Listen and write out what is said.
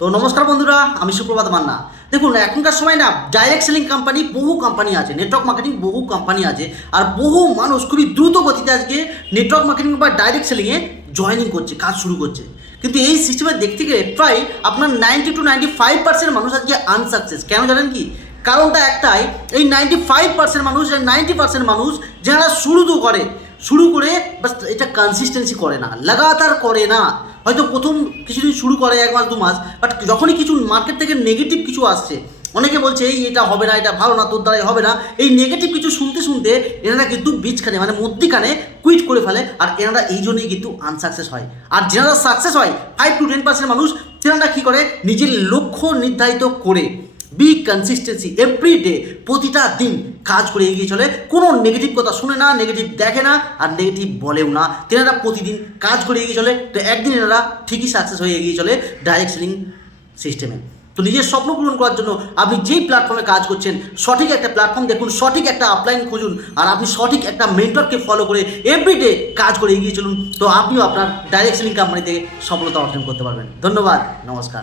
তো নমস্কার বন্ধুরা, আমি সুপ্রভাত মান্না। দেখুন, এখনকার সময় না ডাইরেক্ট সেলিং কোম্পানি বহু কোম্পানি আছে, নেটওয়ার্ক মার্কেটিং বহু কোম্পানি আছে, আর বহু মানুষ খুবই দ্রুত গতিতে আজকে নেটওয়ার্ক মার্কেটিং বা ডাইরেক্ট সেলিংয়ে জয়েনিং করছে, কাজ শুরু করছে। কিন্তু এই সিস্টেমে দেখতে গেলে প্রায় আপনার 90-95% মানুষ আজকে আনসাকসেস। কেন জানেন কি? কারণটা একটাই, এই 95% মানুষ, 90% মানুষ যারা শুরু করে বাস এটা কনসিস্টেন্সি করে না, লাগাতার করে না। হয়তো প্রথম কিছুদিন শুরু করে 1 মাস 2 মাস, বাট যখনই কিছু মার্কেট থেকে নেগেটিভ কিছু আসছে, অনেকে বলছে এটা হবে না, এটা ভালো না, তোর দ্বারাই হবে না, এই নেগেটিভ কিছু শুনতে শুনতে এনারা কিন্তু বীজখানে মানে মধ্যিখানে কুইট করে ফেলে। আর এনারা এই জন্যই কিন্তু আনসাকসেস হয়। আর যারা সাকসেস হয় 5-10% মানুষ, তেনারা কী করে, নিজের লক্ষ্য নির্ধারিত করে বি কনসিস্টেন্সি এভরিডে, প্রতিটা দিন কাজ করে এগিয়ে চলে, কোনো নেগেটিভ কথা শুনে না, নেগেটিভ দেখে না, আর নেগেটিভ বলেও না। তেনারা প্রতিদিন কাজ করে এগিয়ে চলে, তো একদিন এনারা ঠিকই সাকসেস হয়ে এগিয়ে চলে ডাইরেক্ট সেলিং সিস্টেমে। তো নিজের স্বপ্ন পূরণ করার জন্য আপনি যেই প্ল্যাটফর্মে কাজ করছেন, সঠিক একটা প্ল্যাটফর্ম দেখুন, সঠিক একটা আপলাইন খুঁজুন, আর আপনি সঠিক একটা মেন্টরকে ফলো করে এভরিডে কাজ করে এগিয়ে চলুন। তো আপনিও আপনার ডাইরেক্ট সেলিং কোম্পানি থেকে সফলতা অর্জন করতে পারবেন। ধন্যবাদ, নমস্কার।